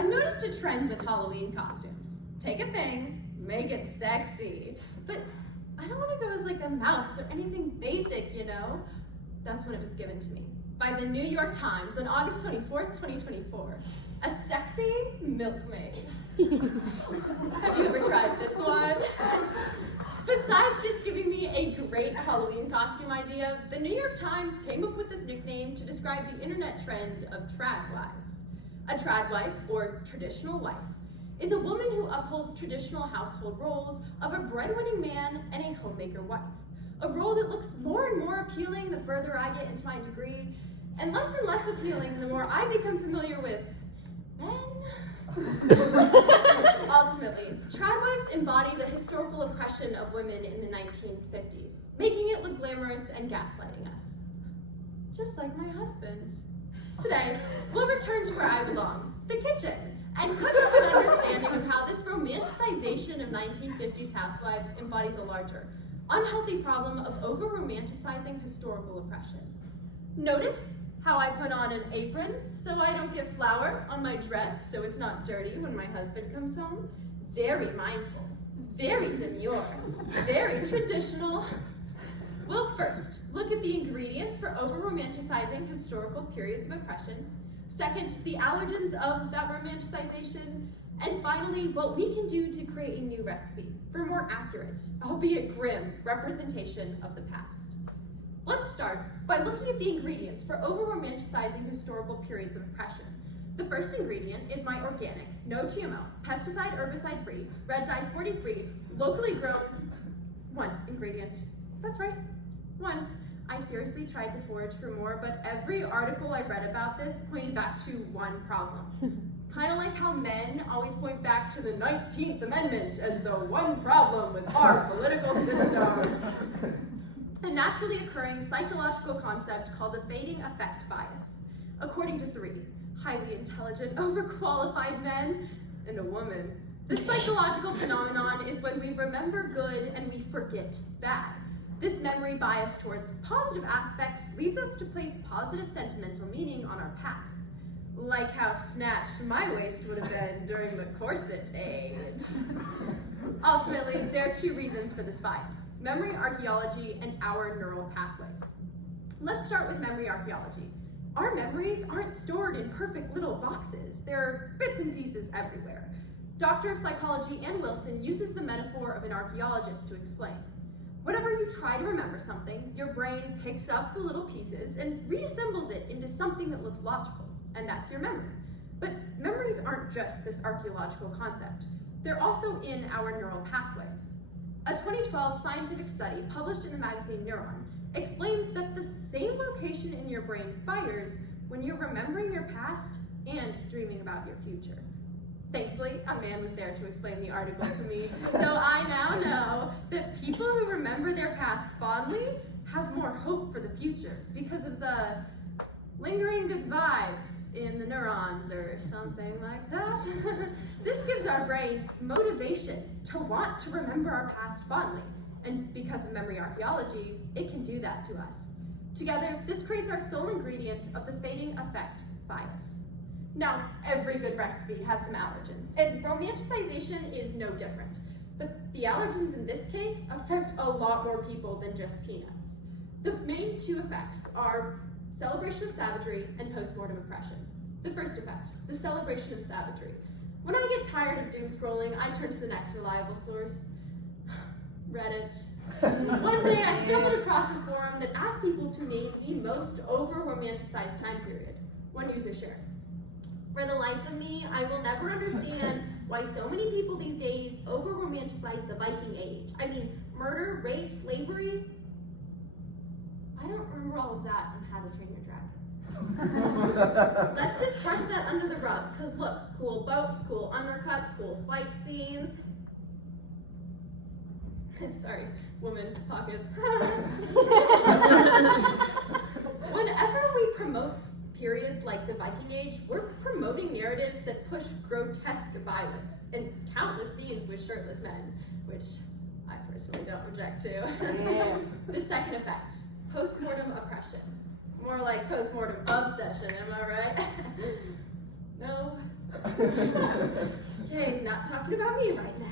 I've noticed a trend with Halloween costumes. Take a thing, make it sexy. But I don't want to go as like a mouse or anything basic, you know? That's when it was given to me by the New York Times on August 24th, 2024. A sexy milkmaid. Have you ever tried this one? Besides just giving me a great Halloween costume idea, the New York Times came up with this nickname to describe the internet trend of trad wives. A trad wife, or traditional wife, is a woman who upholds traditional household roles of a breadwinning man and a homemaker wife. A role that looks more and more appealing the further I get into my degree, and less appealing the more I become familiar with men. Ultimately, trad wives embody the historical oppression of women in the 1950s, making it look glamorous and gaslighting us. Just like my husband. Today, we'll return to where I belong, the kitchen, and cook up an understanding of how this romanticization of 1950s housewives embodies a larger, unhealthy problem of over-romanticizing historical oppression. Notice how I put on an apron so I don't get flour on my dress so it's not dirty when my husband comes home. Very mindful, very demure, very traditional. We'll first look at the ingredients for over-romanticizing historical periods of oppression. Second, the allergens of that romanticization. And finally, what we can do to create a new recipe for a more accurate, albeit grim, representation of the past. Let's start by looking at the ingredients for over-romanticizing historical periods of oppression. The first ingredient is my organic, no GMO, pesticide, herbicide-free, red dye 40-free, locally grown, one ingredient. That's right, one. I seriously tried to forage for more, but every article I read about this pointed back to one problem. Kind of like how men always point back to the 19th Amendment as the one problem with our political system. A naturally occurring psychological concept called the fading effect bias. According to 3 highly intelligent, overqualified men and a woman, this psychological phenomenon is when we remember good and we forget bad. This memory bias towards positive aspects leads us to place positive sentimental meaning on our past. Like how snatched my waist would have been during the corset age. Ultimately, there are 2 reasons for this bias: memory archaeology and our neural pathways. Let's start with memory archaeology. Our memories aren't stored in perfect little boxes. There are bits and pieces everywhere. Doctor of Psychology Ann Wilson uses the metaphor of an archaeologist to explain. Whenever you try to remember something, your brain picks up the little pieces and reassembles it into something that looks logical, and that's your memory. But memories aren't just this archaeological concept. They're also in our neural pathways. A 2012 scientific study published in the magazine Neuron explains that the same location in your brain fires when you're remembering your past and dreaming about your future. Thankfully, a man was there to explain the article to me, so I now know that people who remember their past fondly have more hope for the future because of the lingering good vibes in the neurons or something like that. This gives our brain motivation to want to remember our past fondly. And because of memory archaeology, it can do that to us. Together, this creates our sole ingredient of the fading effect bias. Now, every good recipe has some allergens, and romanticization is no different. But the allergens in this cake affect a lot more people than just peanuts. The main 2 effects are celebration of savagery and postmortem oppression. The first effect, the celebration of savagery. When I get tired of doom scrolling, I turn to the next reliable source, Reddit. One day I stumbled across a forum that asked people to name the most over-romanticized time period. One user shared, "For the life of me, I will never understand why so many people these days over-romanticize the Viking Age. I mean, murder, rape, slavery. I don't remember all of that in How to Train Your Dragon." Let's just brush that under the rug, because look, cool boats, cool undercuts, cool fight scenes. Sorry, woman pockets. Whenever we promote periods like the Viking Age, we're promoting narratives that push grotesque violence and countless scenes with shirtless men, which I personally don't object to. Yeah. The second effect, postmortem oppression. More like postmortem obsession, am I right? No. Okay, not talking about me right now.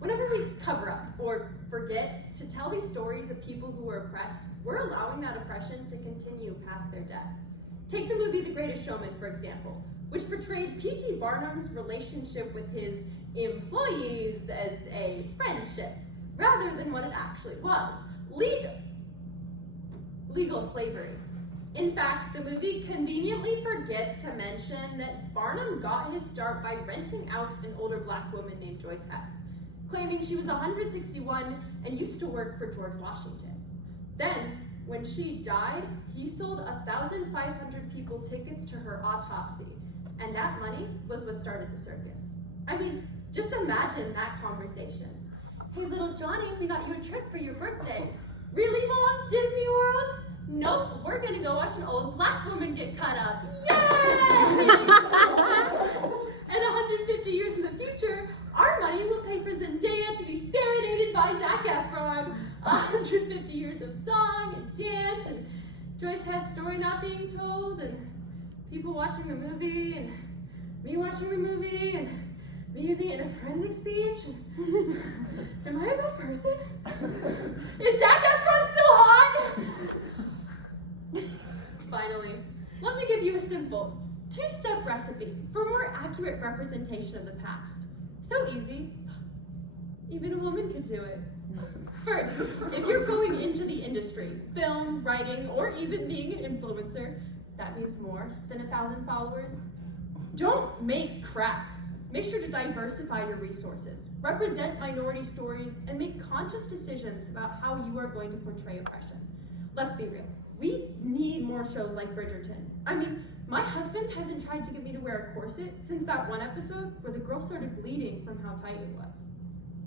Whenever we cover up or forget to tell these stories of people who were oppressed, we're allowing that oppression to continue past their death. Take the movie The Greatest Showman, for example, which portrayed P.T. Barnum's relationship with his employees as a friendship, rather than what it actually was, legal slavery. In fact, the movie conveniently forgets to mention that Barnum got his start by renting out an older black woman named Joyce Heth, claiming she was 161 and used to work for George Washington. Then, when she died, he sold 1,500 people tickets to her autopsy, and that money was what started the circus. I mean, just imagine that conversation. Hey, little Johnny, we got you a trip for your birthday. Really, Mom? Disney World? Nope, we're gonna go watch an old black woman get cut up. Yay! And 150 years in the future, our money will pay for Zendaya to be serenaded by Zac Efron. 150 years of song and dance and Joyce Heth's story not being told and people watching a movie and me watching a movie and me using it in a forensic speech. Am I a bad person? Is Zac Efron still hot? Finally, let me give you a simple two-step recipe for a more accurate representation of the past. So easy, even a woman could do it. First, if you're going into the industry, film, writing, or even being an influencer, that means more than 1,000 followers. Don't make crap. Make sure to diversify your resources, represent minority stories, and make conscious decisions about how you are going to portray oppression. Let's be real. We need more shows like Bridgerton. I mean, my husband hasn't tried to get me to wear a corset since that one episode where the girl started bleeding from how tight it was.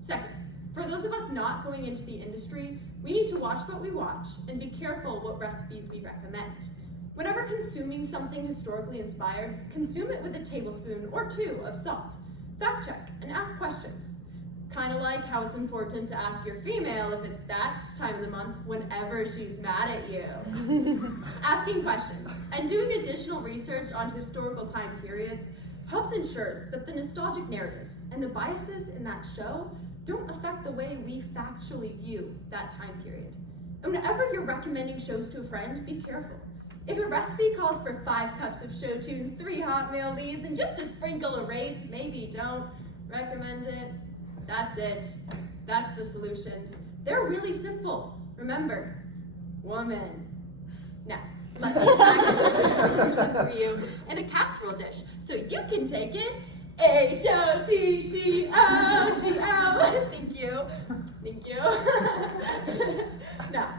Second, for those of us not going into the industry, we need to watch what we watch and be careful what recipes we recommend. Whenever consuming something historically inspired, consume it with a tablespoon or two of salt. Fact check and ask questions. Kind of like how it's important to ask your female if it's that time of the month whenever she's mad at you. Asking questions and doing additional research on historical time periods helps ensures that the nostalgic narratives and the biases in that show don't affect the way we factually view that time period. And whenever you're recommending shows to a friend, be careful. If a recipe calls for 5 cups of show tunes, 3 hot male leads, and just a sprinkle of rape, maybe don't recommend it. That's it. That's the solutions. They're really simple. Remember, woman. Now, let me package the solutions for you in a casserole dish so you can take it H-O-T-T-O-G-O. Thank you. Thank you. Now,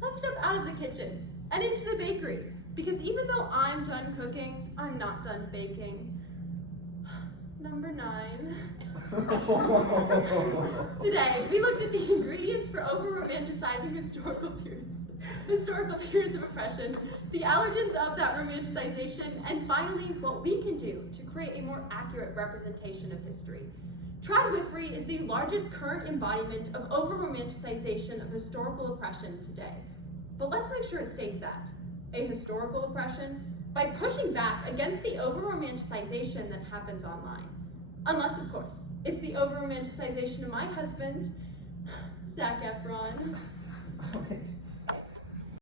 let's step out of the kitchen and into the bakery, because even though I'm done cooking, I'm not done baking. Number 9. Today, we looked at the ingredients for over-romanticizing historical periods of oppression, the allergens of that romanticization, and finally, what we can do to create a more accurate representation of history. Tradwifery is the largest current embodiment of over-romanticization of historical oppression today. But let's make sure it stays that, a historical oppression, by pushing back against the over-romanticization that happens online. Unless, of course, it's the over-romanticization of my husband, Zac Efron.